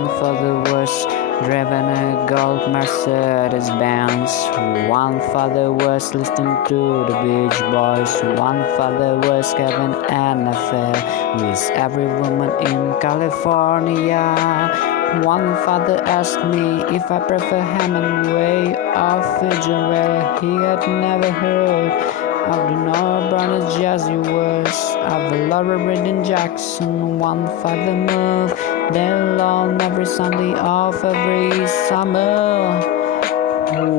One father was driving a gold Mercedes-Benz. One father was listening to the Beach Boys. One father was having an affair with every woman in California. One father asked me if I prefer Hemingway or Fitzgerald. He had never heard of the Nora Brown jazzy words of Laura Braden Jackson. One father moved their lawn every Sunday of every summer.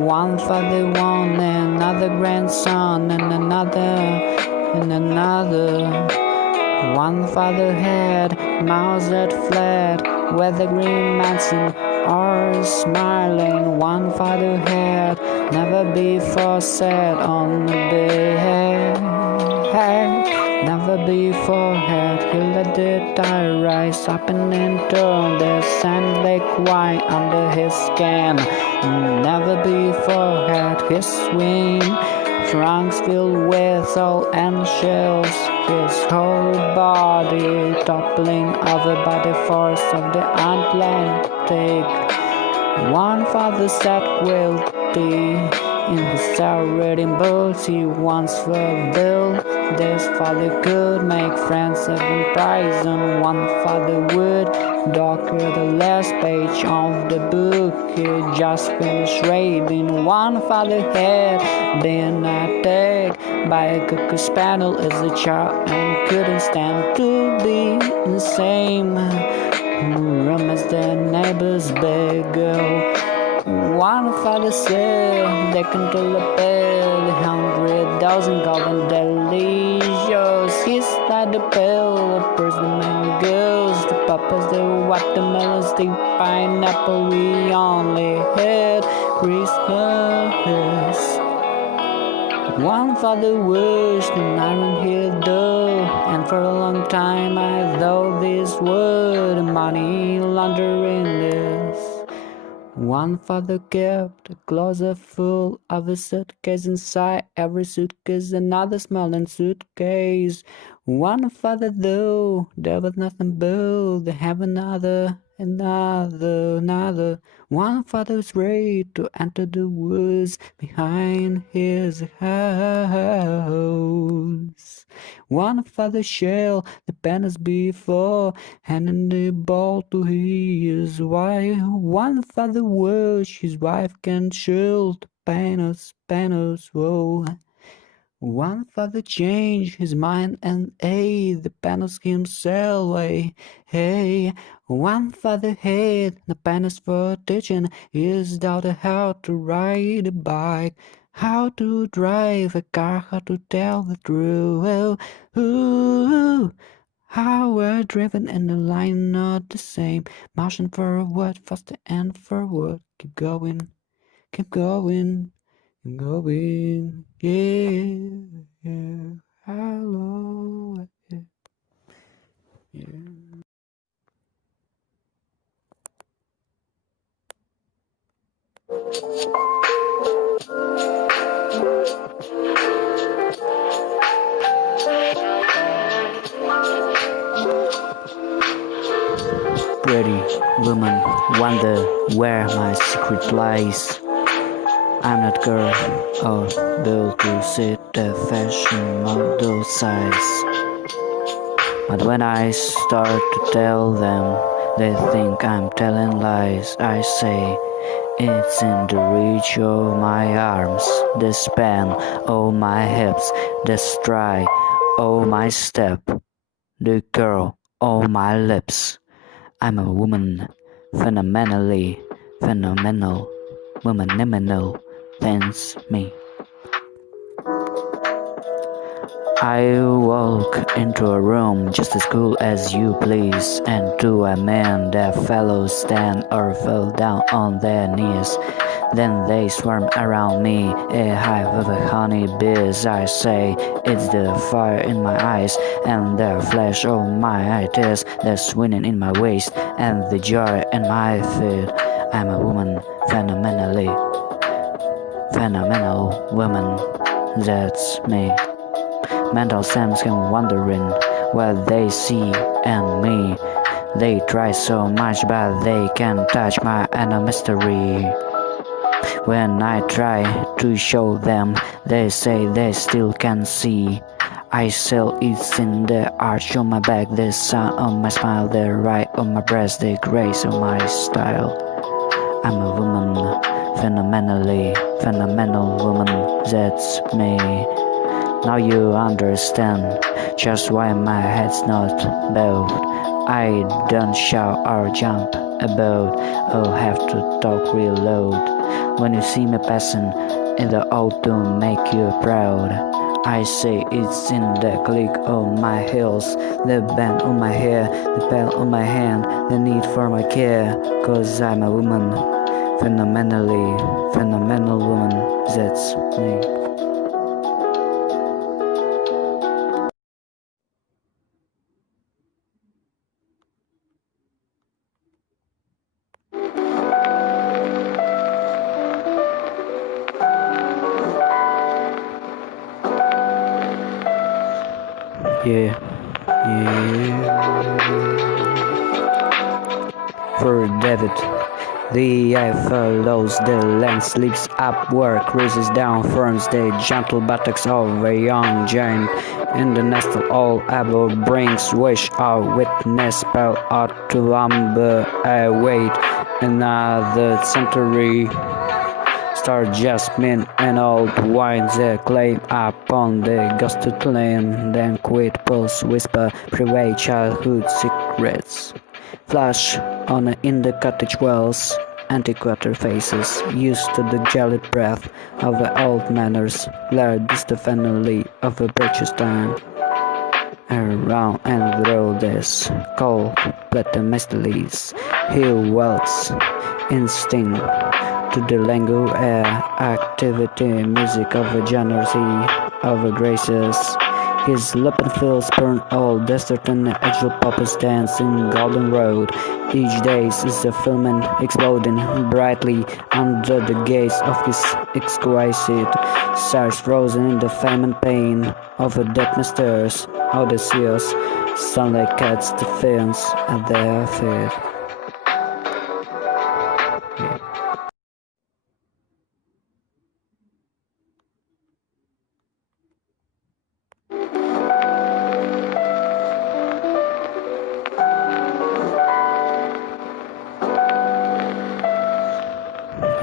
One father won another grandson and another and another. One father had mouths that fled, whether green Manson or smiling. One father had never before sat on the bed. Never before had he let the tide rise up and turn the sand lake wine under his skin. Never before had his swing trunks filled with salt and shells, his whole body toppling over by the force of the Atlantic. One father sat guilty in his reading books he once fulfilled. This father could make friends even prison. One father would doctor the last page of the book he just finished reading. One father had been attacked by a cocker spaniel as a child and couldn't stand to be in the same room as the neighbor's big girl. One father said they control the bed, 100,000 golden delicious. He's like the pill, the person the mangoes, the papas, the watermelons, the pineapple. We only had Christmas. One father wished an iron he'd do, and for a long time I thought this would money laundering this. One father kept a closet full of a suitcase, inside every suitcase another smelling suitcase. One father though, there was nothing but they have another. One father was ready to enter the woods behind his house. One father shall the penance before handing the ball to his wife. One father wish his wife can shield the penance, whoa. One father changed his mind and the penance himself, hey. One father had the penance for teaching his daughter how to ride a bike, how to drive a car, how to tell the truth. Ooh, how we're driven and the line not the same. Motion forward, faster and forward. Keep going, keep going. Going, yeah, hello, yeah. Pretty woman, wonder where my secret lies. I'm not girl or built to sit a fashion model size. But when I start to tell them, they think I'm telling lies. I say, it's in the reach of my arms, the span of my hips, the stride of my step, the curl of my lips. I'm a woman, phenomenal, womanimal, that's me. I walk into a room just as cool as you please, and to a man their fellows stand or fall down on their knees. Then they swarm around me, a hive of honey bees. I say, it's the fire in my eyes, and the flash of my tears, the swinging in my waist, and the joy in my feet. I'm a woman, phenomenal woman, that's me. Mental Sam's can wondering what they see and me. They try so much but they can't touch my inner mystery. When I try to show them, they say they still can see. I sell it's in the arch on my back, the sun on my smile, the right on my breast, the grace of my style. I'm a woman, phenomenal woman, that's me. Now you understand just why my head's not bowed. I don't shout or jump about, or have to talk real loud. When you see me passing in the auto, make you proud. I say it's in the click on my heels, the band on my hair, the pen on my hand, the need for my care. Cause I'm a woman, phenomenal woman, that's me. Yeah. For David, the eye follows the land, sleeps upward, raises down, firms the gentle buttocks of a young giant. In the nest of all above brings wish of witness, spell out to lumber, I wait another century. Star jasmine and old wine, they claim upon the ghosted land. Then quit pulse whisper, private childhood secrets. Flash on in the cottage walls, antiquated faces, used to the gelid breath of the old manners, learned the family of a precious time. Around and through this cold, platinum mysteries, he welts instinct to the languor air, activity, music of a generosity, of a graces. His lip and fields burn all desert and agile poppers dance in golden road. Each day is a filament exploding brightly under the gaze of his exquisite stars frozen in the fame and pain of a dead masters, audacious, sunlight cats defiance at their feet.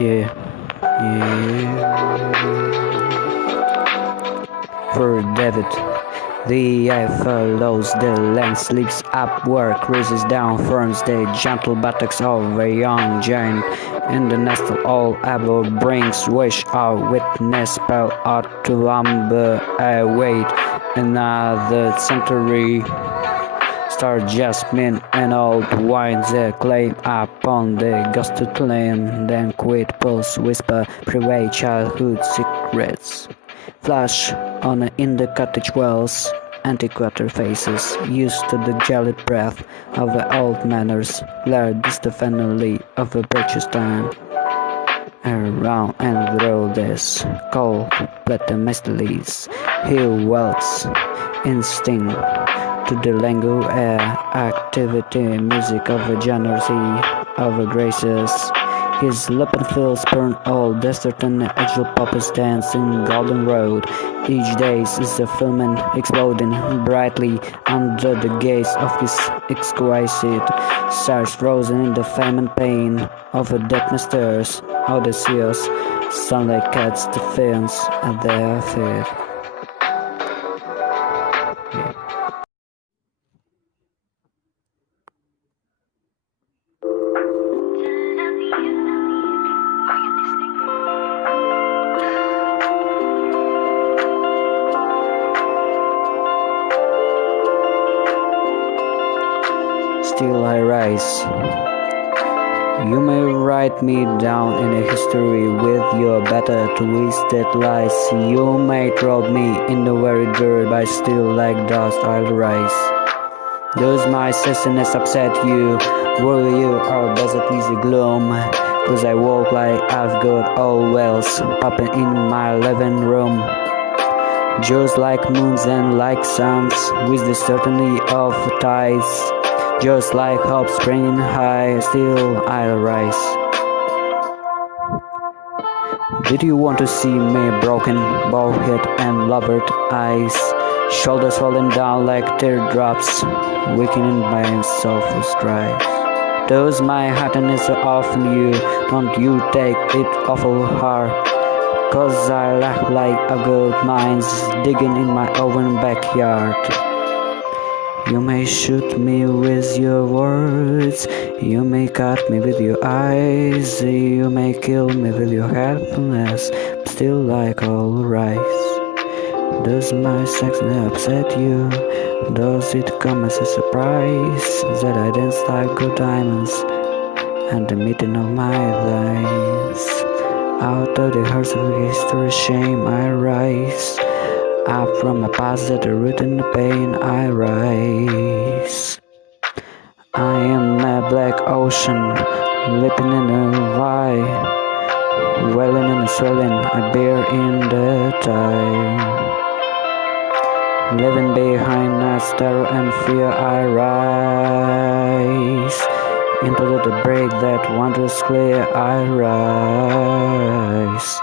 Yeah. For David, the eye follows the land, sleeps upward, raises down, firms the gentle buttocks of a young giant. In the nest of all above brings wish of witness, spell out to lumber, I wait another century. Star jasmine and old wine, they claim upon the ghosted land. Then quit pulse whisper, private childhood secrets. Flash on in the cottage walls, antiquated faces, used to the gelid breath of the old manners, learned the family of a precious time. Around and through this cold, platinum mysteries, he welts instinct to the languor air, activity, music of a generosity, of a graces. His lip and fields burn all desert and agile poppers dance in golden road. Each day is a filament exploding brightly under the gaze of his exquisite stars frozen in the fame and pain of a dead masters, audacious, sunlight cats defiance at their feet. Still I rise. You may write me down in a history with your better twisted lies. You may drop me in the very dirt, but still like dust I'll rise. Does my sassiness upset you? Worry you or does it easy gloom? Cause I walk like I've got all wells popping in my living room. Just like moons and like suns, with the certainty of tides. Just like hope springing high, still I'll rise. Did you want to see me broken, bald head and lowered eyes, shoulders falling down like teardrops, weakening my soulful strides? Those my heart and is so often you, don't you take it awful hard, 'cause I lack like a gold mines digging in my own backyard. You may shoot me with your words, you may cut me with your eyes, you may kill me with your helpfulness, but still like all rise. Does my sex upset you? Does it come as a surprise that I dance like good diamonds at the meeting of my lives? Out of the hearts of history, shame I rise. Up from a past that root in the pain I rise. I am a black ocean, leaping in a wide, welling and swelling, I bear in the tide. Living behind us, terror and fear I rise. Into the break that wonders clear I rise.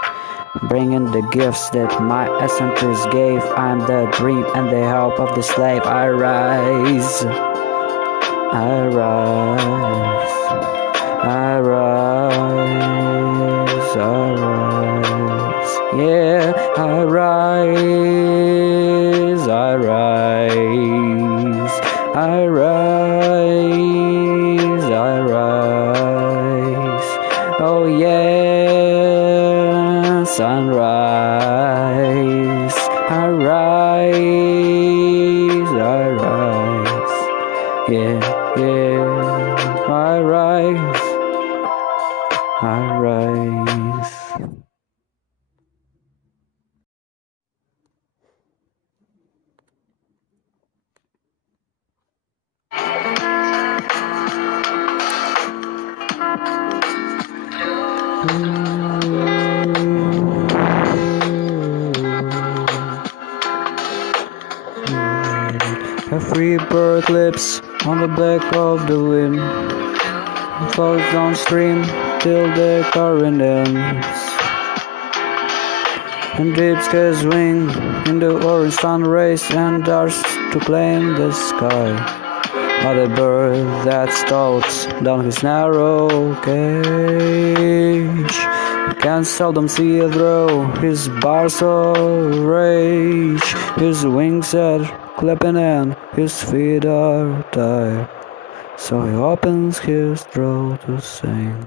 Bringing the gifts that my ancestors gave, I'm the dream and the hope of the slave. I rise, I rise, I rise, I rise, yeah, I rise, I rise, I rise, I rise, oh yeah. Sunrise, I rise, I rise, yeah, yeah, I rise, I rise. A free bird lips on the back of the wind, flows downstream till the current ends, and its skies wing in the orange sun rays and darts to claim the sky. But a bird that stalks down his narrow cage can seldom see through his bars of rage. His wings are clapping and his feet are tired, so he opens his throat to sing.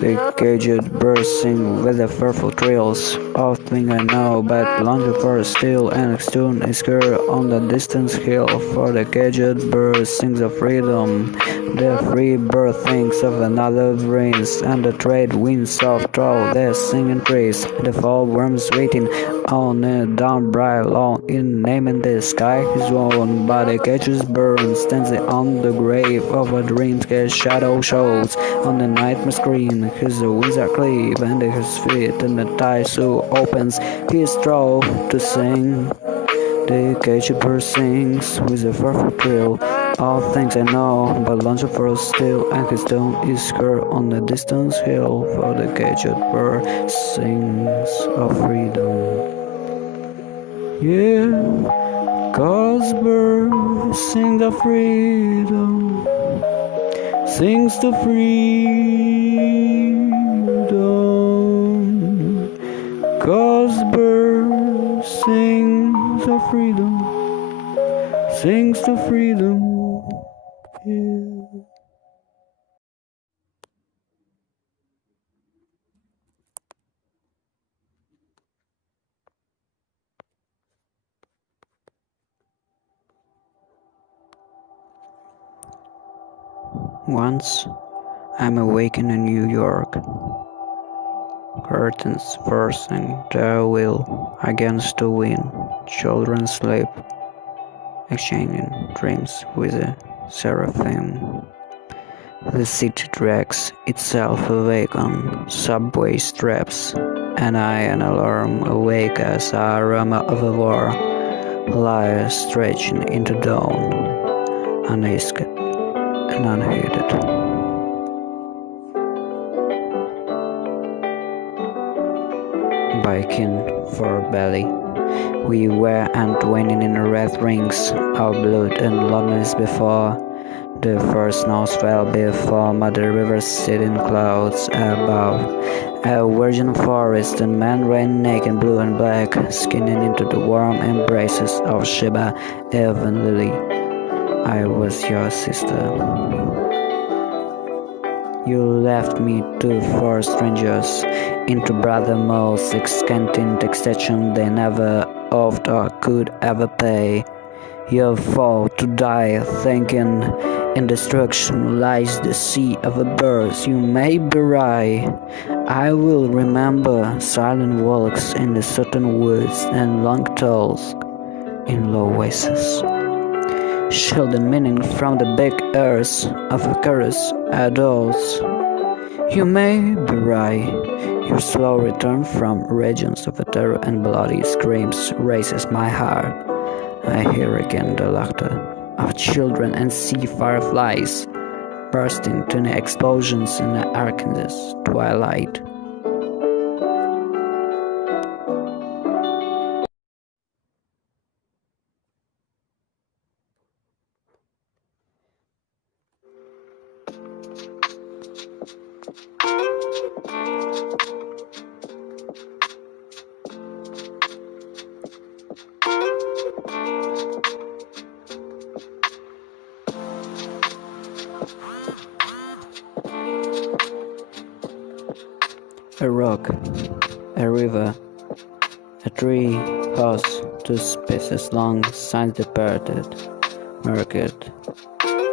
The caged birds sing with the fearful trills of thing I know, but longer for still and next tune is heard on the distant hill. For the caged bird sings of freedom, the free bird thinks of another brains, and the trade winds of through the singing trees. The fall worms waiting on a down bright lawn in naming the sky his own, but the caged bird stands on the grave of a dream. His shadow shows on the nightmare screen. His wings are cleave and his feet and the tie so opens his throat to sing. The caged bird sings with a fearful thrill. All things I know, but longs for still, and his tone is heard on the distant hill. For the caged bird sings of freedom. Yeah, 'cause birds sing of freedom, sings the freedom, 'cause birds sings of freedom, sings the freedom, yeah. Once I'm awakened in New York, curtains forcing their will against the wind, children sleep, exchanging dreams with a seraphim. The city drags itself awake on subway straps, and I, an alarm, awake as a aroma of a war, lie stretching into dawn, unasked and unheeded. Biking for belly, we were entwining in red rings, our blood and loneliness before. The first snows fell before Mother River sit in clouds above. A virgin forest and men ran naked, blue and black, skinning into the warm embraces of Sheba, Eve and Lily. I was your sister. You left me to four strangers, into brother moles, excanting taxation they never owed or could ever pay. You fall to die, thinking in destruction lies the sea of a birth you may bury. I will remember silent walks in the certain woods and long tolls in low voices. Shielded meaning from the big earth of a chorus adults. You may bury. Your slow return from regions of terror and bloody screams raises my heart. I hear again the laughter of children and see fireflies bursting to the explosions in the Arkansas twilight. A rock, a river, a tree, house, 2 spaces long, since departed, market.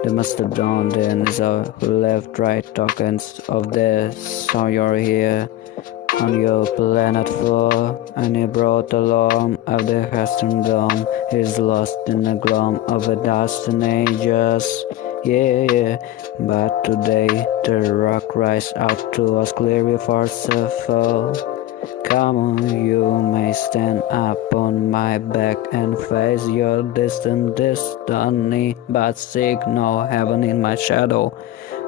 The mastodon, the Nizar, who left right tokens of the so you're here on your planet floor, and he brought alarm of the Western Dome. He's lost in the gloom of a destiny, just yeah. But today the rock rise out to us clearly for fall. Come on, you may stand up on my back and face your distant destiny, but seek no heaven in my shadow.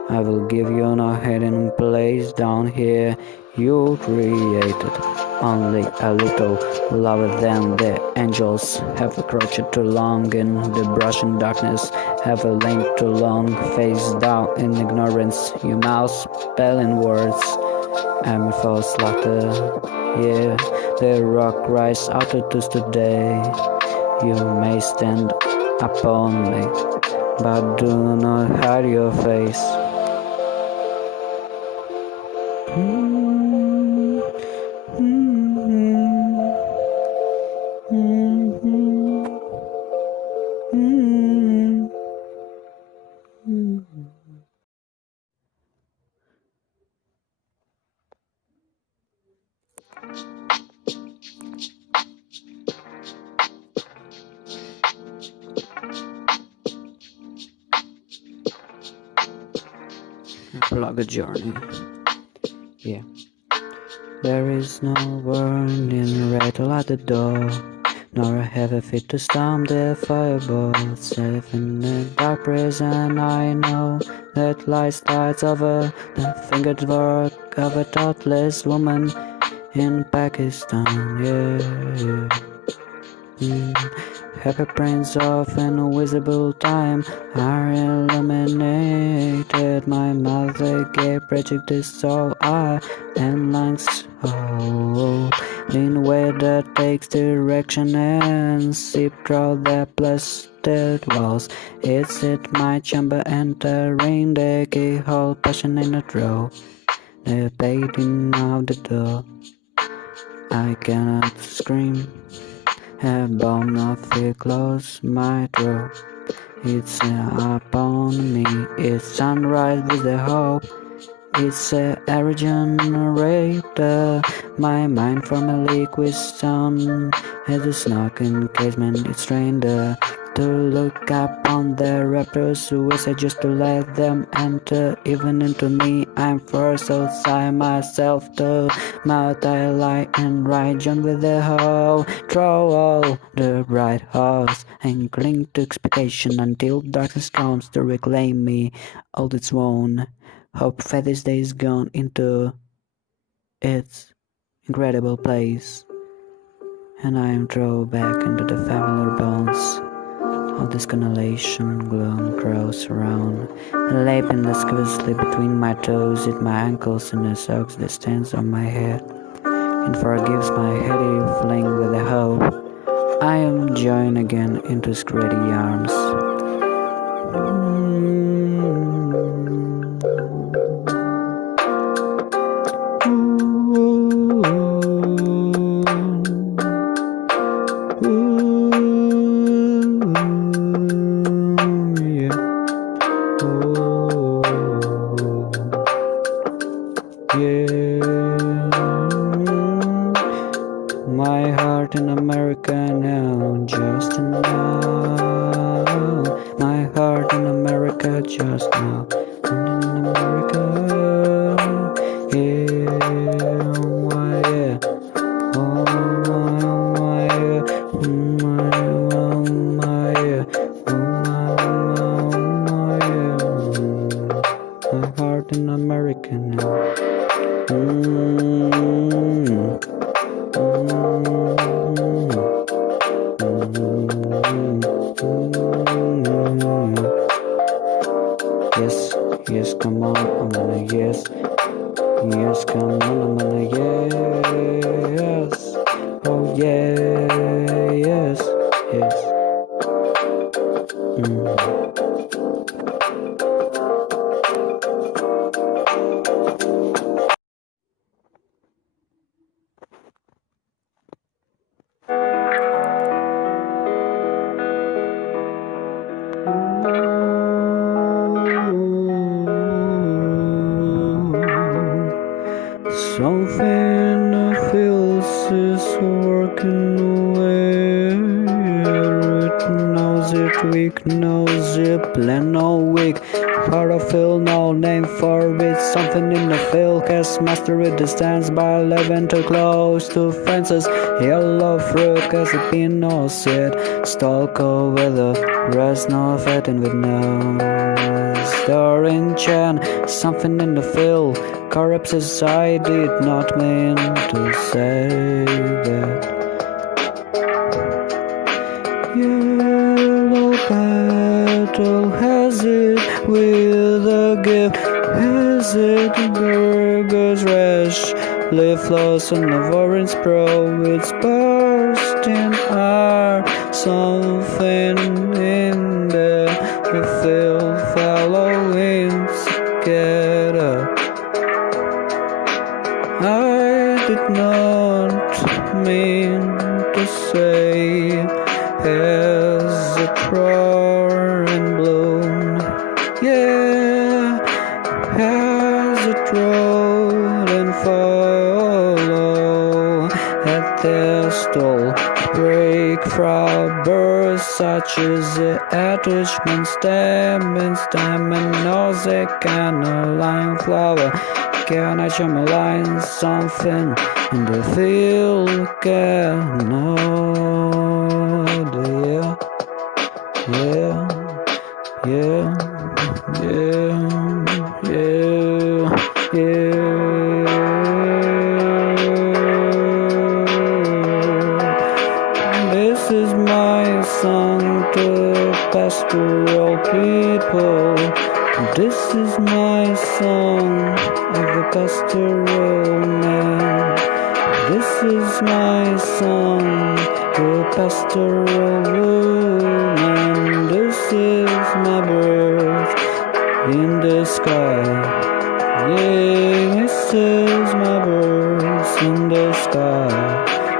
I will give you no hidden place down here. You created only a little lower than the angels. Have crouched too long in the brushing darkness. Have lain too long face down in ignorance. You mouth spelling words. I'm a false laughter. Yeah, the rock rise out of us today. You may stand upon me, but do not hide your face. Vlog a journey. Yeah. There is no warning rattle at the door, nor a heavy feet to stomp the fireballs. Safe in the dark prison, I know that lies tides over the fingered work of a thoughtless woman in Pakistan. Yeah. Happy prints of invisible time are illuminated. My mother gave prejudice, so I and lungs hold in a way that takes direction and seep through the plastered walls. It's at my chamber, entering the keyhole, passion in a throw, the beating of the door. I cannot scream. A bone of it close my throat. It's upon me. It's sunrise with the hope. It's a regenerator. My mind from a liquid stone. As a snock in casement, it's strained. to look up on the raptors who is just to let them enter even into me. I'm forced outside myself to mouth I lie and ride John with the hoe. Throw all the bright horse and cling to expectation until darkness comes to reclaim me. All its own hope for this day is gone into its incredible place, and I am thrown back into the familiar bones. All this constellation gloom grows around, lapping lasciviously between my toes, at my ankles, and the socks that stands on my head, and forgives my heady fling with a hope. I am joined again into his greedy arms. My heart in America now, just now. My heart in America just now. In America, yeah, my yeah. Oh my yeah, my yeah, my yeah. My heart in America now. Yes, yes, come on, I'm gonna yes. Yes, come on, I'm gonna yes. Oh yeah, yes, yes. Something feels is working away. It knows it, weak knows it, plan no weak. Part of feel no name for it. Something in the field cast master it distance by 11 too close to fences. Yellow fruit cause it been no set. Stalk over the rest, no fighting with no storing chan. Something in the field corrupts I did not mean to say that. Yellow petal has it with a gift. Has it burgers rash? Leaf flows on the orange pro. It's bursting are something in the field following together. I did not mean to say as it roar and bloom. Yeah, as it roll and follow at the stall. Break from birds such as the attachment stem and nose can a line flower. Can I show my line something in the field? Can know yeah, yeah, yeah, yeah, yeah, yeah. This is my song to pastoral people. This is my song of the pastoral man. This is my song to pastoral woman. This is my birth in the sky. Yeah, this is my birth in the sky.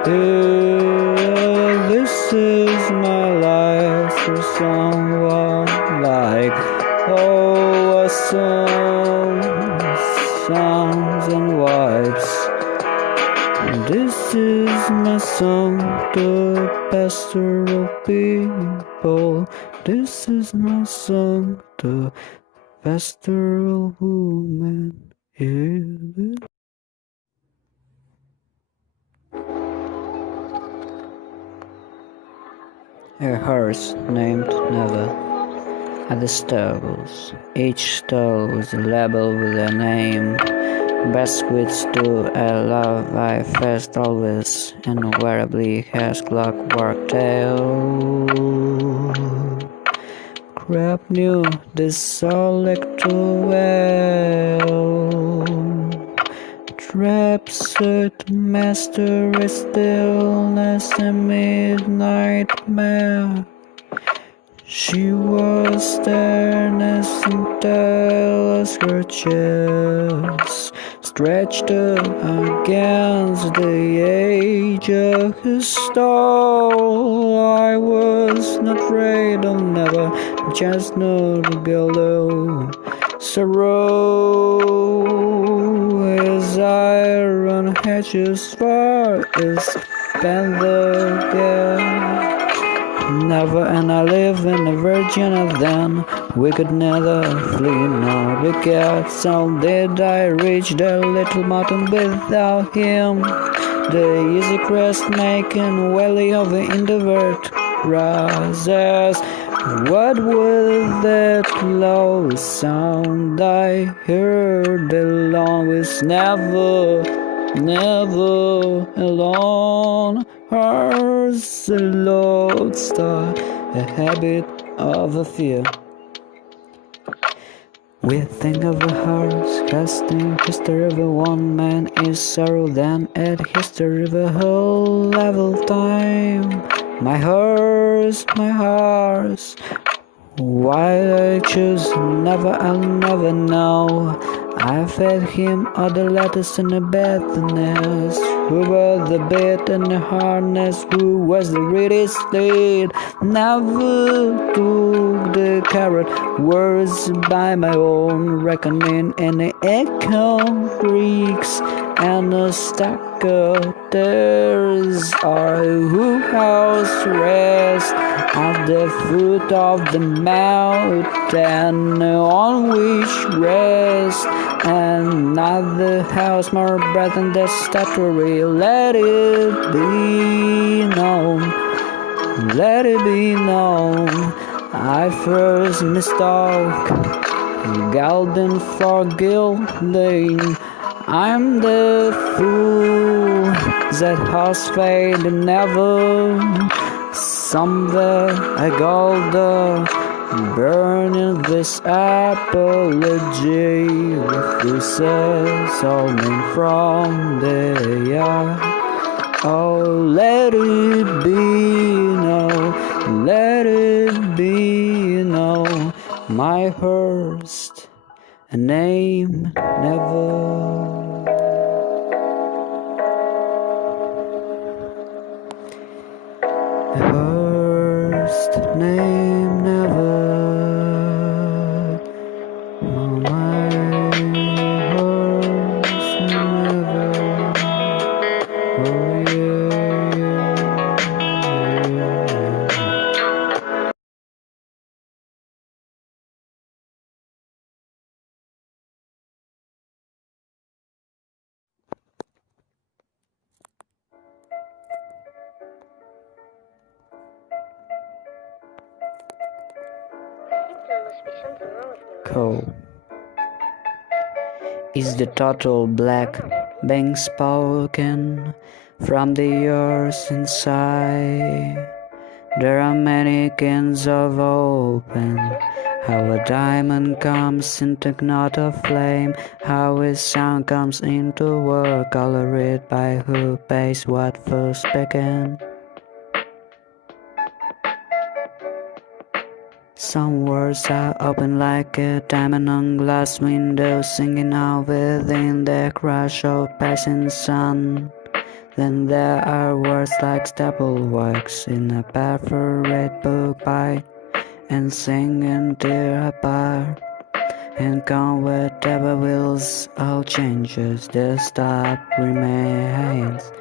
Yeah, this is my life for someone like a song, songs and wipes. This is my song to pastoral people. This is my song to pastoral woman. A horse named Never. At the stables, each stall was labeled with a name. Biscuits to a love I first always invariably has clockwork tail. Crab knew this solid too well. Trap set master is stillness and midnight mare. She was sternness and tailless, her chest stretched against the edge of his stall. I was not afraid of never, just know the girl sorrow as iron hedges far as panther girl. Never, and I live in a Virginia then. We could neither flee nor be kept. So did I reach the little mountain without him. The easy crest making valley of the introvert rises. What was that low sound I heard? Alone was never alone. Hers a lodestar, a habit of a fear. We think of a horse, casting history of a one man is sorrow, then add history of a whole level time. My horse, why I choose never, I'll never know. I fed him other letters in the bitterness. Who was the bit in the harness? Who was the readiest lead? Never took the carrot words by my own reckoning. And the echo creaks and the stacker tears are who house rest at the foot of the mountain on which rest another house more bright than the statuary. Let it be known, let it be known. I first mistook golden for gilding. I'm the fool that has fade never. Somewhere a golden burning this apology refuses all men from the yard. Oh, let it be known, let it be known. My first name never. First name never. Oh, my first never. Oh yeah. Coal is the total black being spoken from the earth inside. There are many kinds of open. How a diamond comes into knot of flame, how a sound comes into word, color it by who pays what first began. Some words are open like a diamond on glass windows, singing out within the crash of passing sun. Then there are words like staple works in a perforated book by and sing and tear apart and come whatever wills all changes, the stop remains.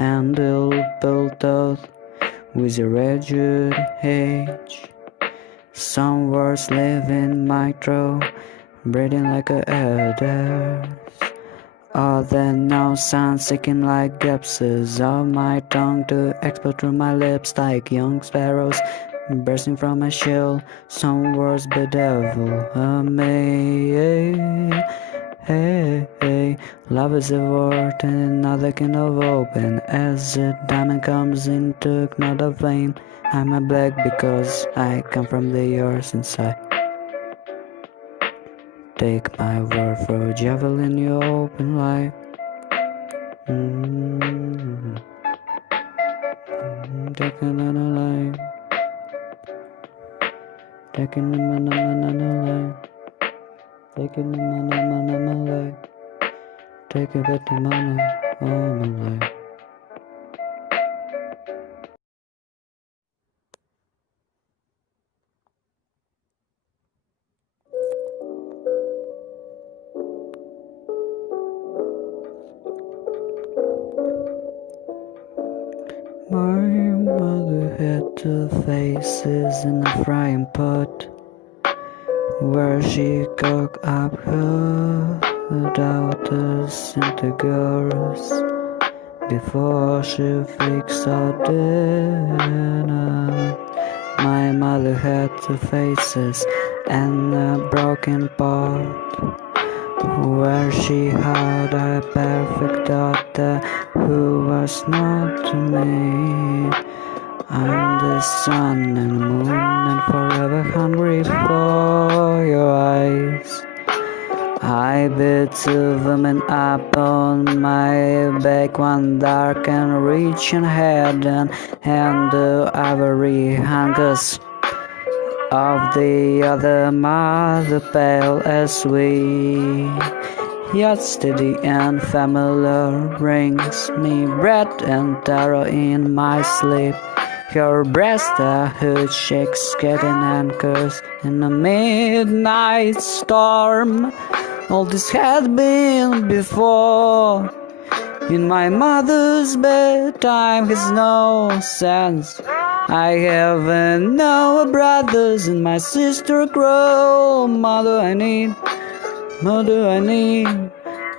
and ill built out with a rigid age. Some words live in my throat, breathing like a adder. Other now sound sinking like gaps of my tongue to explode through my lips like young sparrows bursting from my shell. Some words bedevil me. Hey, hey, love is a word and another kind of open. As a diamond comes into another flame, I'm a black because I come from the earth inside. Take my word for a javelin, you open light. Take another life. Taking another life. Taking another life. Take a bit of money all my life. My mother had two faces in a frying pot, where she cooked up her daughters into girls before she fixed our dinner. My mother had two faces and a broken pot, where she had a perfect daughter who was not to me. I'm the sun and moon and forever hungry for your eyes. I beat two women up on my back, one dark and rich and hidden, and the ivory hangers of the other mother pale as we. Yet steady and familiar rings me bread and terror in my sleep. Your breast a huge shakes, getting anchors in a midnight storm. All this had been before. In my mother's bedtime has no sense. I have no brothers and my sister grow. Mother, I need. Mother, I need.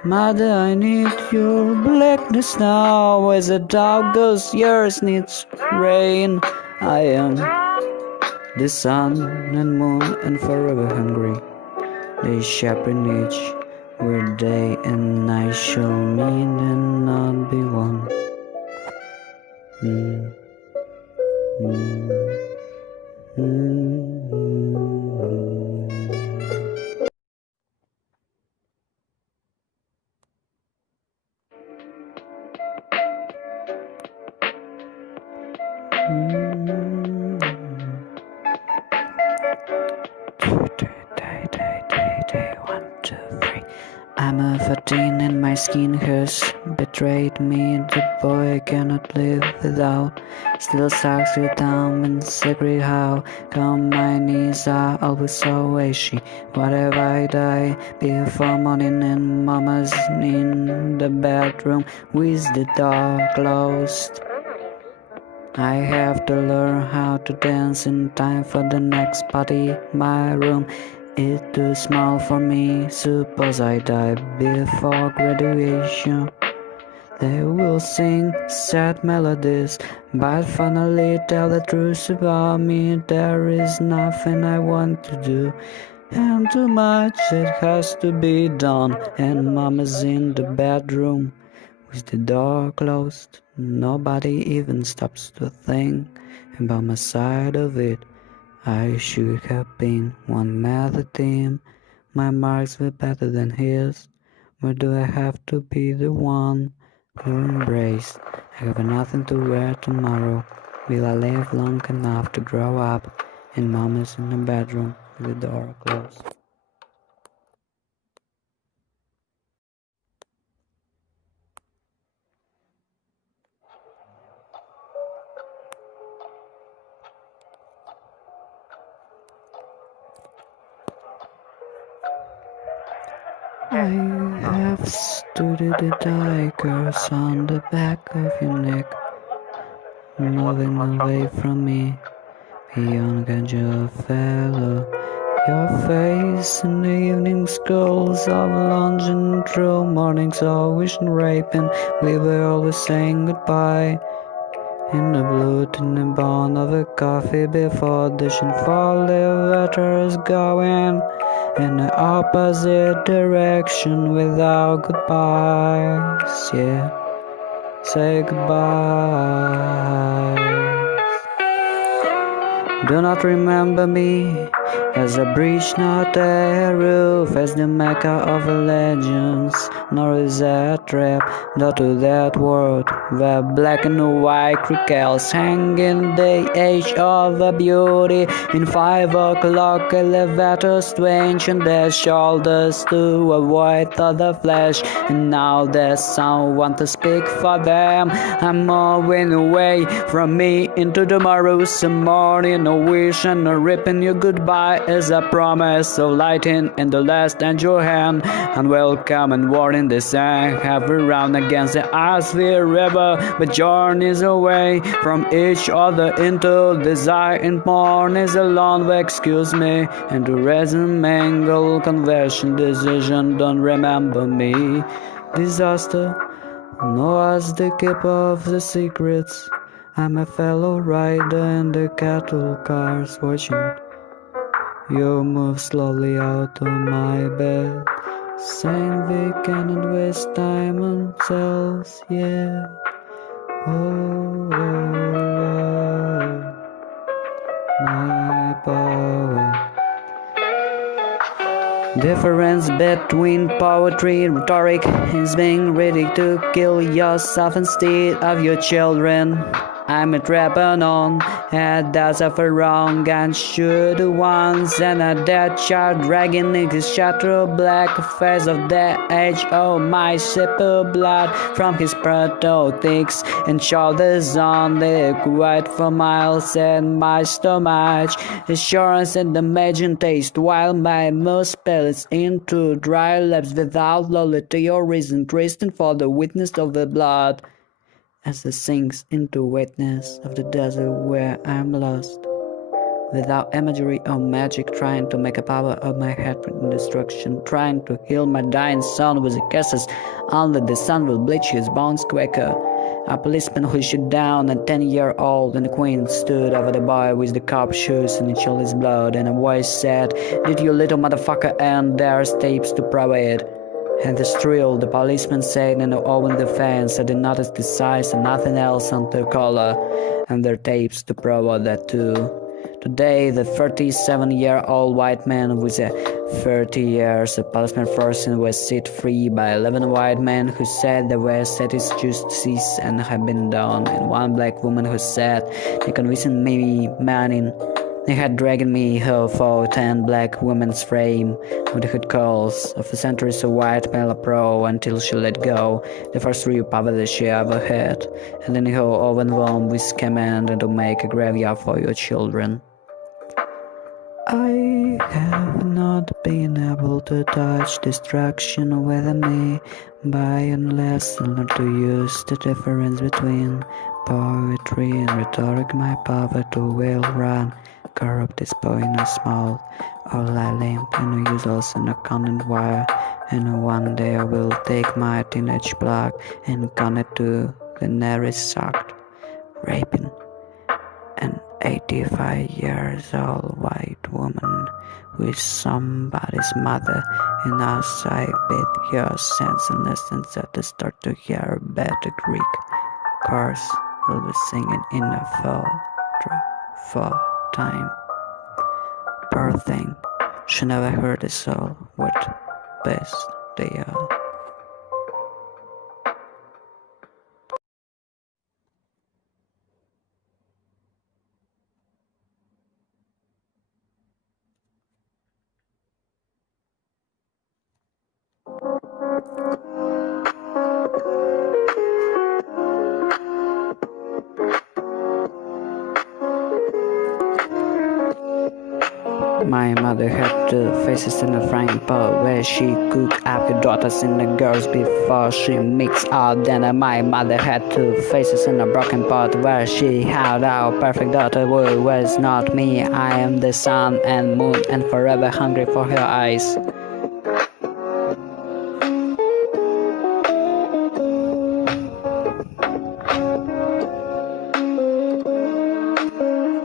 Mother, I need your blackness now. As a dog goes, yours needs rain. I am the sun and moon and forever hungry. They sharpen each, where day and night shall meet and not be one. One, two, three. I'm a 14 and my skin has betrayed me. The boy I cannot live without. Still sucks you down in secret how come my knees are always so ashy. What if I die before morning and mama's in the bedroom with the door closed? I have to learn how to dance in time for the next party. My room is too small for me. Suppose I die before graduation. They will sing sad melodies, but finally tell the truth about me. There is nothing I want to do, and too much that has to be done. And mama's in the bedroom with the door closed. Nobody even stops to think about my side of it. I should have been one mad team. My marks were better than his. Why do I have to be the one who embraced? I have nothing to wear tomorrow. Will I live long enough to grow up? And mama's in the bedroom with the door closed. I have studied the tigers on the back of your neck, moving away from me, beyond Ganjo fellow. Your face in the evening schools of London through mornings of wish and raping, we were always saying goodbye. In the blue in the bond of a coffee before dishing for the waters going in the opposite direction without goodbyes. Yeah, say goodbye. Do not remember me as a bridge, not a roof, as the Mecca of legends, nor is a trap, not to that world where black and white crickets hang in the age of beauty. In 5 o'clock elevators to ancient their shoulders to avoid the flesh, and now there's someone to speak for them. I'm moving away from me into tomorrow's morning. No wish and no ripping you goodbye is a promise of lighting in the last and your hand, and welcome and warning the sun have around against the icy river, but journeys away from each other into desire and porn is alone. Excuse me, and to reason mangle conversion decision don't remember me. Disaster, no as the keeper of the secrets. I'm a fellow rider in the cattle cars, watching you move slowly out of my bed, saying we cannot waste time on cells, yeah. Oh, my power. Difference between poetry and rhetoric is being ready to kill yourself instead of your children. I'm a trapping on and that's a for wrong and shoot once and a dead child dragging in his shattered black face of the edge of my simple blood from his prosthetics and shoulders on the quiet for miles and my stomach assurance and imagined taste while my mouth spells into dry lips without loyalty or reason trusting for the witness of the blood as it sinks into wetness of the desert where I'm lost, without imagery or magic, trying to make a power of my head in destruction, trying to heal my dying son with the kisses, only the sun will bleach his bones quicker. A policeman who shot down a 10-year-old and the queen stood over the boy with the cop shoes and it his blood, and a voice said, "Did you little motherfucker?" and there's tapes to prove it. And the thrill, the policeman said, and opened the fence. I did notice the size and nothing else on the collar, and their tapes to prove that too. Today, the 37-year-old white man with 30 years of policeman person was set free by 11 white men who said they were satisfied and had been done, and one black woman who said they convincing me manning. They had dragged me here for 10 black women's frame with the hood calls of the centuries of white male pro until she let go the first real poverty she ever had, and then her overwhelmed with command to make a graveyard for your children. I have not been able to touch destruction with me by unless I learn to use the difference between poetry and rhetoric. My poverty will run corrupt this poisonous mouth, or lie limp in a useless and a content wire, and one day I will take my teenage blood and connect to the nearest sucked, raping an 85 years old white woman who is somebody's mother, and as I bid your sense and lessons at the start to hear better Greek chorus will be singing in a full time. Poor thing, she never heard a soul what best they are. My mother had two faces in a frying pan where she cooked up her daughters and the girls before she mixed up. Then my mother had two faces in a broken pot where she had our perfect daughter who was not me. I am the sun and moon and forever hungry for her eyes.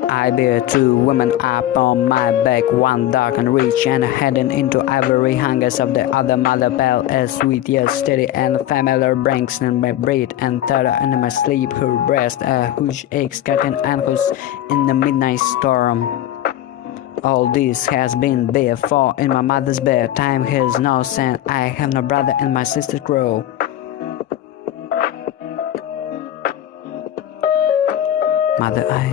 I bear two women up on my back, one dark and rich and heading into ivory hungers of the other mother pale as sweet yet steady and familiar brings in my breath and terror in my sleep, her breast a huge egg scattered ankles in the midnight storm. All this has been before in my mother's bed. Time has no sense. I have no brother and my sister grow. Mother I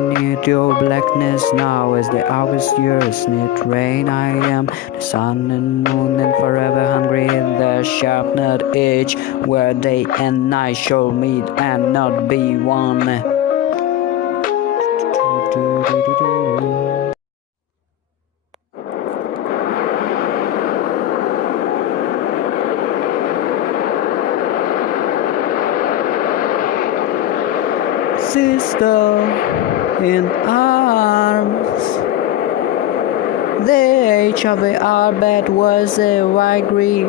need your blackness now as the August years need rain. I am the sun and moon and forever hungry in the sharp nut edge where day and night shall meet and not be one. Sister in arms, the age of our bed was a white green.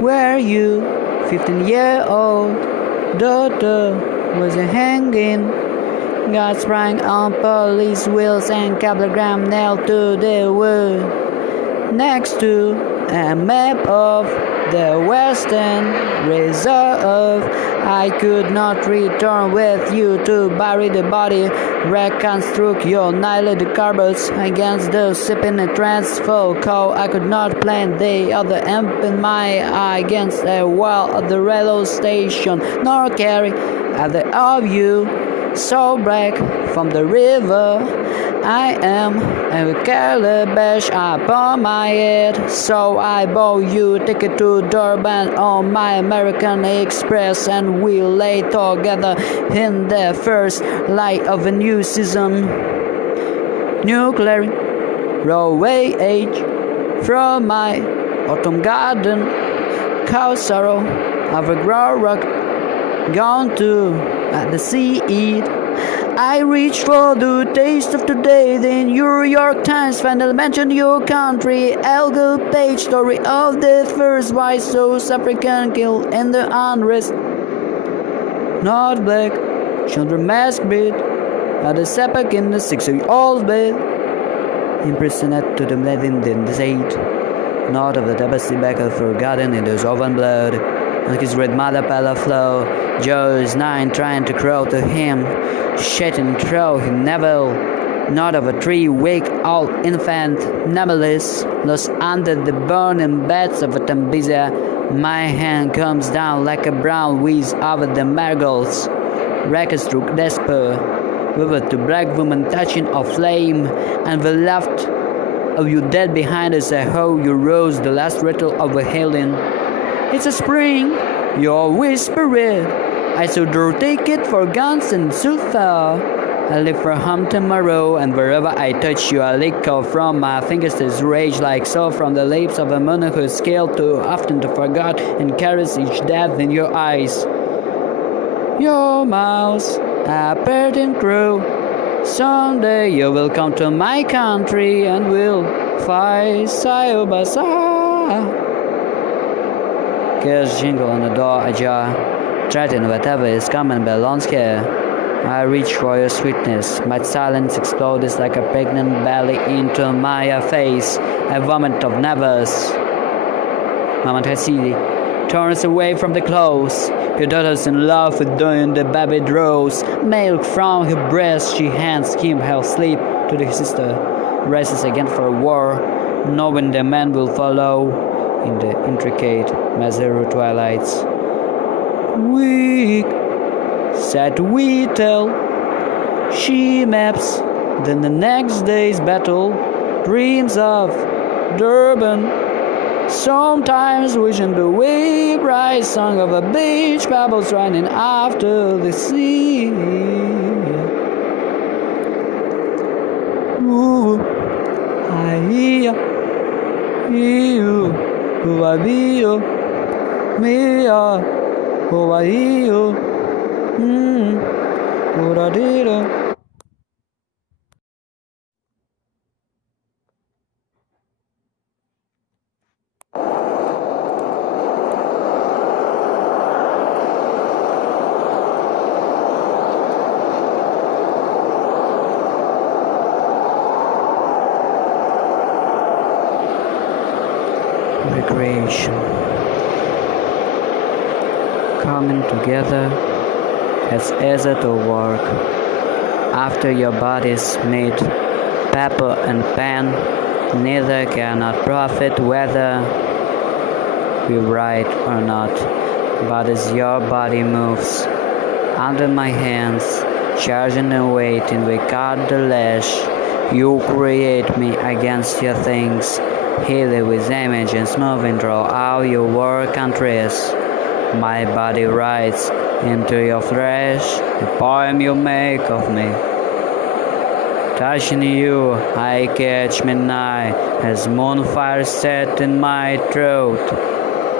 Were you 15-year-old daughter was hanging? God sprang on police wheels and cablegram nailed to the wood next to a map of the Western Reserve. I could not return with you to bury the body, reconstruct your nightly cupboards against the sipping transfer call. I could not plant the other amp in my eye against a wall of the railroad station, nor carry either of you so black from the river. I am a calabash upon my head, so I bought you a ticket to Durban on my American Express, and we lay together in the first light of a new season. Nuclear railway age from my autumn garden, cow sorrow of a grow rock gone to at the sea eat. I reach for the taste of today. The New York Times finally mentioned your country. Elgo page story of the first white South African killed in the unrest. Not black, children masked breed at the sepulch in the 6-year-old bed. Imprisoned to the blade in the state. Not of the tapestry back of forgotten in those oven blood. On his red mother pale flow, Joe is 9 trying to crow to him, shouting through his navel. Not of a 3-week-old infant, numberless, lost under the burning beds of a Tambiza. My hand comes down like a brown whiz over the marigolds. Racket struck despair, with a two black women touching of flame, and the left of you dead behind us. I hope you rose the last rattle of a hailing. It's a spring, you're whispering. I should take it for guns and sulfur. I live for home tomorrow, and wherever I touch you, I lick off from my fingers this rage like so from the lips of a moon who scaled too often to forget and carries each death in your eyes. Your mouth, a burden crew. Someday you will come to my country and we'll fight side by side. Gears jingle on the door ajar, threaten whatever is coming belongs here. I reach for your sweetness. My silence explodes like a pregnant belly into my face. A vomit of nevers. Mama Cassidy turns away from the clothes. Your daughter's in love with doing the baby draws. Milk from her breast, she hands him her sleep to the sister. Races again for a war, knowing the man will follow in the intricate Maseru twilights. Weak, said we tell. She maps, then the next day's battle. Dreams of Durban. Sometimes wishing the wee bright song of a beach bubbles running after the sea. Ooh, I hear you, who I be you, me, who I hear you, what I did. Recreation. Coming together as easy to work. After your bodies meet paper and pen, neither cannot profit whether we write or not. But as your body moves under my hands, charging and waiting, we cut the lash. You create me against your things, healy with images moving through all your work and dress. My body writes into your flesh the poem you make of me. Touching you, I catch midnight as moonfire set in my throat.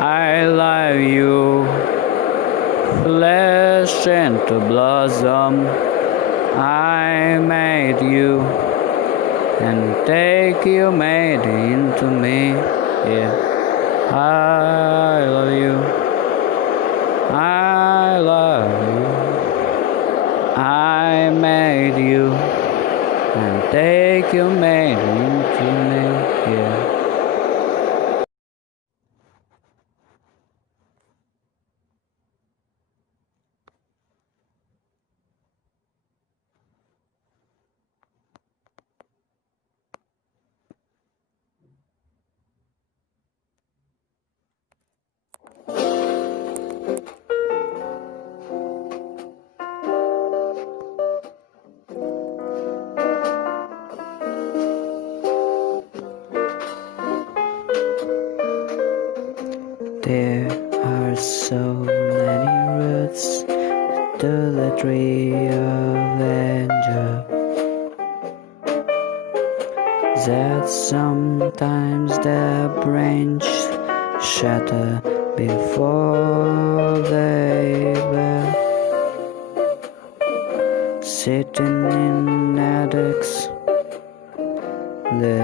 I love you, flesh into blossom. I made you and take you made into me. Yeah, I love you. I love you. I made you and take you made into me. Yeah. There are so many roots to the tree of anger that sometimes the branch shatter before they bear. Sitting in attics, the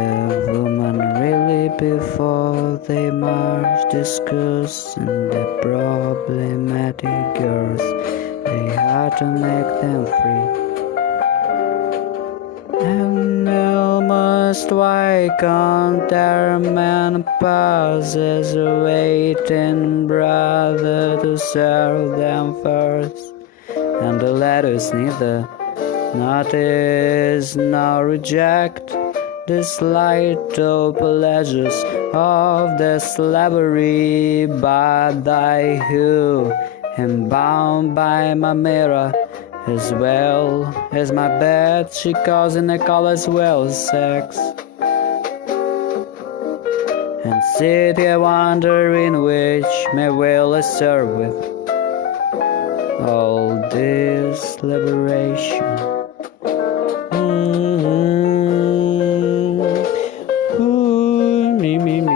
woman really before they march discussing the problematic girls. They had to make them free. And almost why can't their man pauses waiting brother to serve them first? And the letters neither notice nor reject the little pleasures of the slavery, but I who am bound by my mirror as well as my bed, she calls in a call as well as sex. And sit here wondering which may will I serve with all this liberation. Ooh, me, me, me.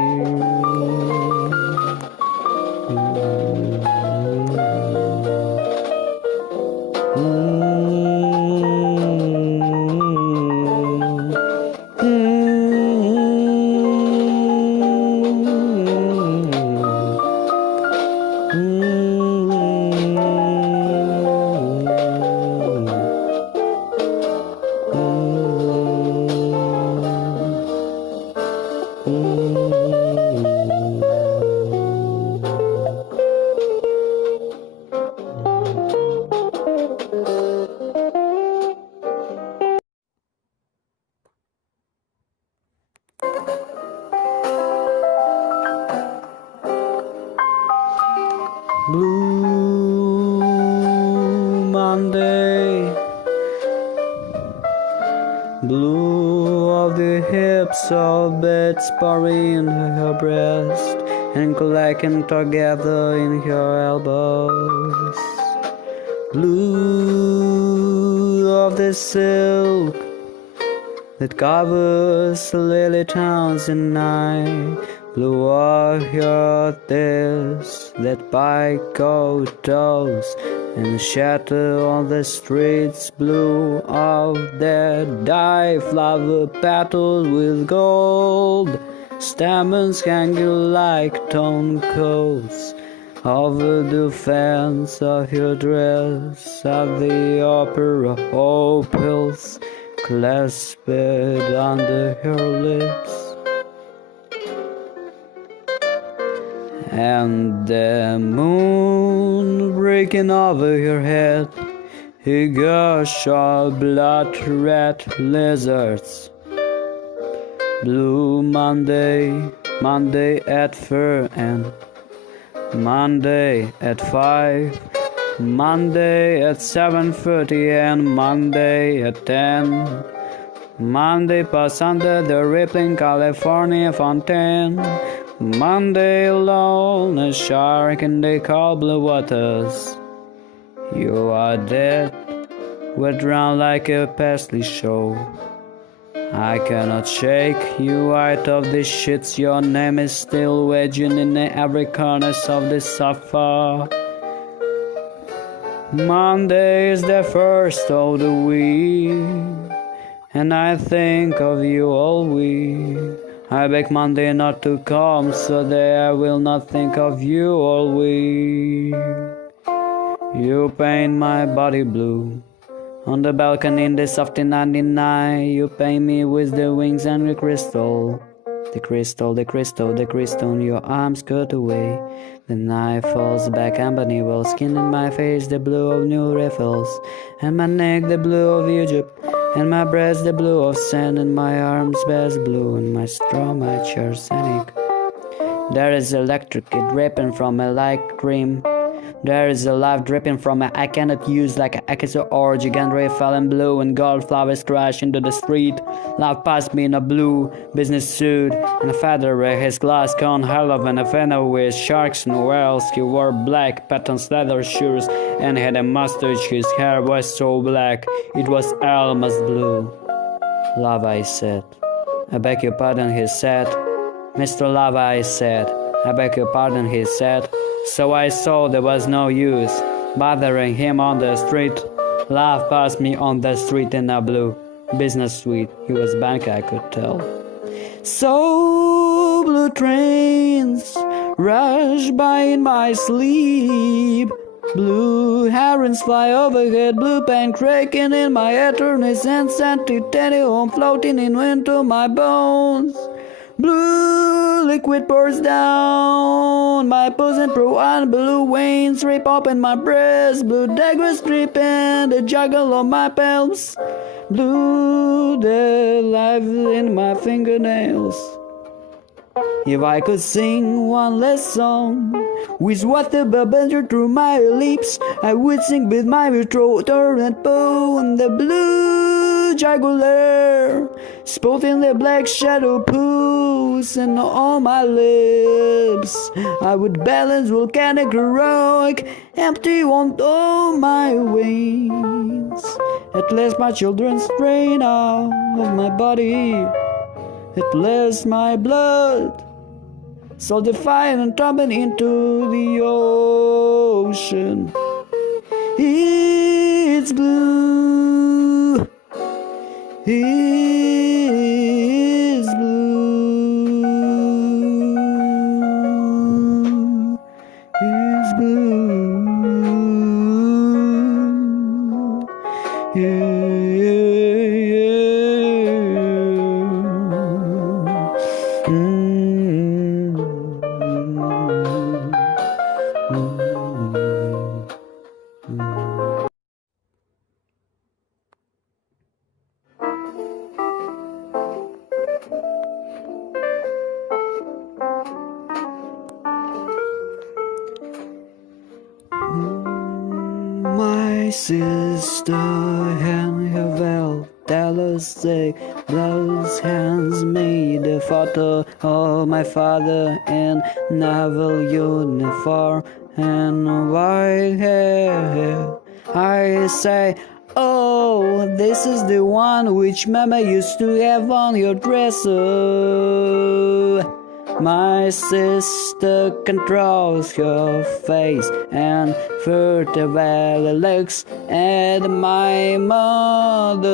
Blue Monday, blue of the hips of beds pouring in her breast and collecting together in her elbows. Blue of the silk that covers lily towns in night. Blue of your tears that bite cold toes and shatter on the streets. Blue of their dye flower petals with gold stamens hanging like tone coats over the fence of your dress, of the opera opals clasped under her lips. And the moon breaking over your head, he gush of blood-red lizards. Blue Monday, Monday at 4 and Monday at 5, Monday at 7:30 and Monday at 10. Monday pass under the rippling California fountain. Monday alone, a shark in the cold blue waters. You are dead, we're drowned like a pastry show. I cannot shake you out of the shits. Your name is still wedging in every corner of the sofa. Monday is the first of the week, and I think of you all week. I beg Monday not to come, so that I will not think of you all week. You paint my body blue. On the balcony in the soft 99, you paint me with the wings and the crystal. The crystal, the crystal, the crystal, your arms cut away. The knife falls back, ebony well skin in my face, the blue of New Raffles, and my neck the blue of Egypt, and my breast the blue of sand, and my arms best blue, and my straw my arsenic. There is electric dripping from a light cream. There is a life dripping from a I cannot use like a Akiso or Gigante fell in blue and gold flowers crash into the street. Love passed me in a blue business suit and a feather his glass cone hell of an affair with sharks and whales. He wore black patterned leather shoes and had a mustache. His hair was so black it was almost blue. Love, I said. I beg your pardon, he said. Mr. Lava, I said. I beg your pardon, he said. So I saw there was no use bothering him on the street. Love passed me on the street in a blue business suite. He was bank, I could tell. So blue trains rush by in my sleep. Blue herons fly overhead, blue paint cracking in my eternity, and sentity home floating into my bones. Blue liquid pours down my bosom through and blue veins rip open my breast. Blue daggers dripping the juggle of my palms. Blue the life in my fingernails. If I could sing one less song with water bubbling through my lips, I would sing with my throat and bone. The blue jugular spotting the black shadow pools and on my lips. I would balance volcanic heroic empty on all my wings. At last my children strain out of my body. At last my blood solidified and tumbling into the ocean. It's blue. It's blue. It's blue. Yeah. My sister and her veil sick blouse hands me the photo of my father in naval uniform and white hair. I say Oh, this is the one which Mama used to have on your dresser. My sister controls her face and furtively looks at my mother.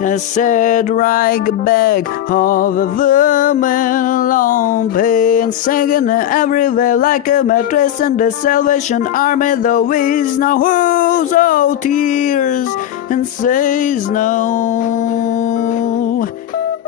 I sat right back of a woman alone, pain sinking everywhere like a mattress in the Salvation Army. The wind now hurls out tears and says no.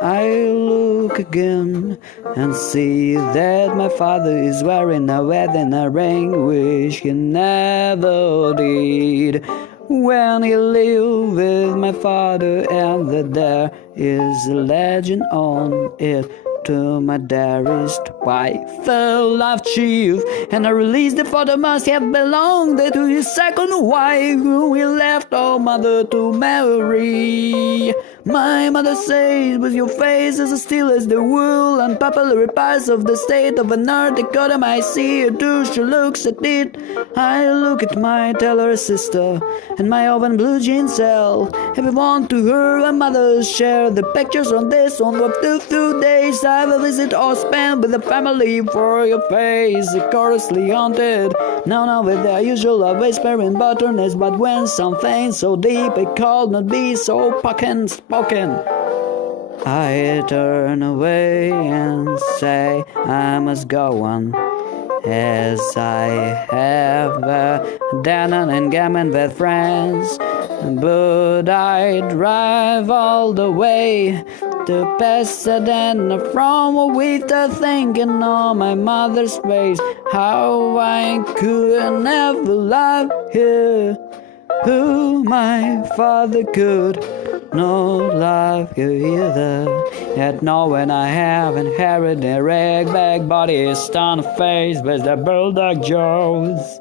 I look again and see that my father is wearing a wedding ring which he never did when he lived with my father, and that there is a legend on it to my dearest wife, a love chief, and I released the father must have belonged to his second wife, who he left our mother to marry. My mother says, with your face as still as the wool, unpopular parts of the state of North Dakota, I see her too, she looks at it. I look at my tailor sister and my oven blue jean cell. Everyone to her and mother share the pictures on this one of the few days I've a visit or spent with the family for your face, chorously haunted. Now with the usual of whispering bitterness, but when something so deep it could not be so spoken. I turn away and say I must go on, as I have done and gammon with friends, but I drive all the way to Pasadena from with the thinking on my mother's face, how I could never love her, who my father could not love you either. Yet knowing I have inherited a rag-bag body, stunned face with the bulldog jaws,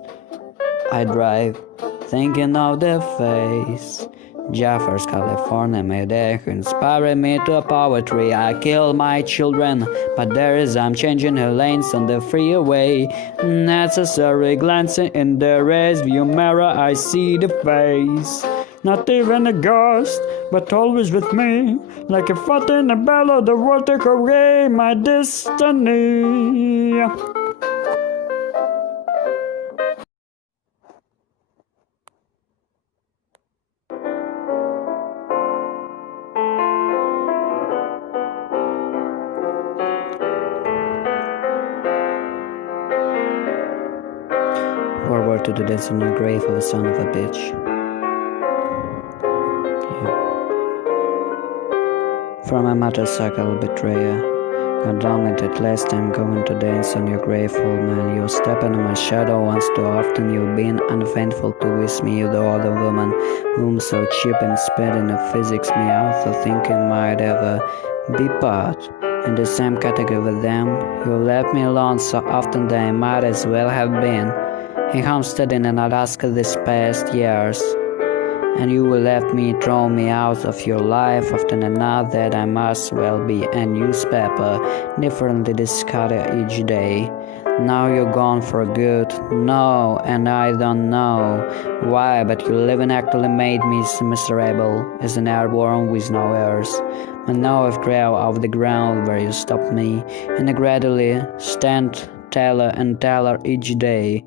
I drive, thinking of the face. Jeffers, California, made echo, inspiring me to poetry. I kill my children, but I'm changing her lanes on the freeway. Necessary glancing in the race view mirror, I see the face. Not even a ghost, but always with me, like a foot in a bellow, the world took away my destiny. Forward to the dance on the grave of a son of a bitch. From a motorcycle betrayer, God damn it, at last I'm going to dance on your grave, old man. You're stepping on my shadow once too often. You've been unfaithful to with me, you the other woman, whom so cheap and spitting of physics me out, so thinking might ever be part in the same category with them. You left me alone so often that I might as well have been in Homestead in Alaska this past years, and you will let me throw me out of your life often enough that I must well be a newspaper differently discarded each day. Now you're gone for good. No, and I don't know why, but your living actually made me miserable as an airborne with no airs. I know I've crawled off the ground where you stopped me, and I gradually stand taller and taller each day.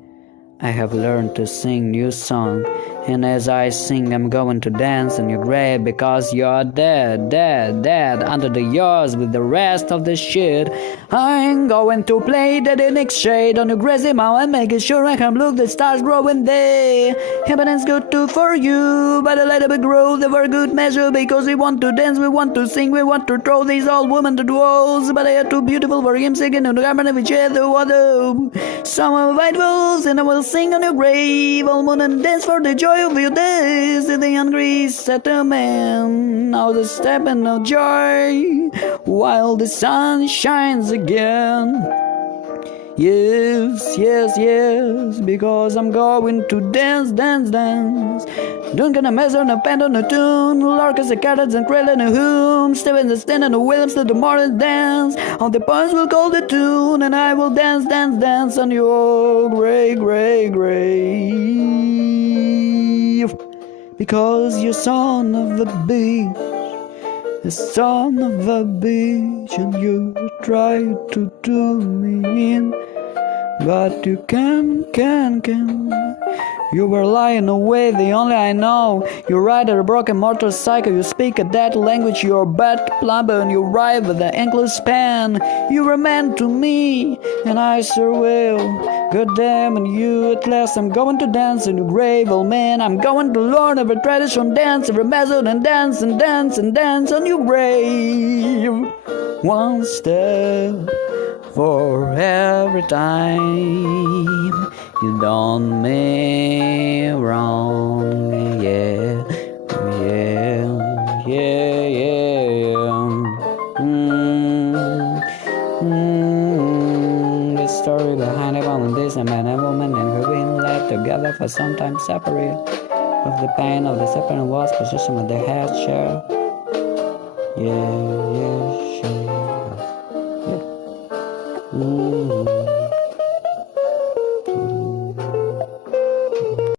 I have learned to sing new song, and as I sing I'm going to dance in your grave because you're dead, under the yours with the rest of the shit. I'm going to play that in next shade on your grassy mountain, making sure I can look the stars growing there. Heaven is good too for you, but let it grow the very good measure, because we want to dance, we want to sing, we want to throw these old women to the walls, but they are too beautiful for him singing in the garment of each other. Some of white wolves, and I will sing on your grave, all moon and dance for the joy of your days. In the hungry settlement, now the stepping of joy, while the sun shines again. Yes, because I'm going to dance. Don't gonna mess on a band on a tune, larkers and carrots and krill and a whom, Stevens and Stan and the Williams to the morning dance. On the points will call the tune, and I will dance on your grey. because you're son of a bitch, a son of a bitch, and you tried to do me in, but you can. You were lying away, the only I know. You ride a broken motorcycle, you speak a dead language, you're a bad plumber, and you ride with the English span. You were meant to me, and I sure will. God damn and you, at last I'm going to dance in your grave, old man. I'm going to learn every tradition dance, every method, and dance and dance and dance on your grave. One step for every time you done me wrong, yeah. The story behind it all in this, a man and woman and her been left together for some time separate. Of the pain of the separate was possession of their head share. Yeah, sure. Yeah.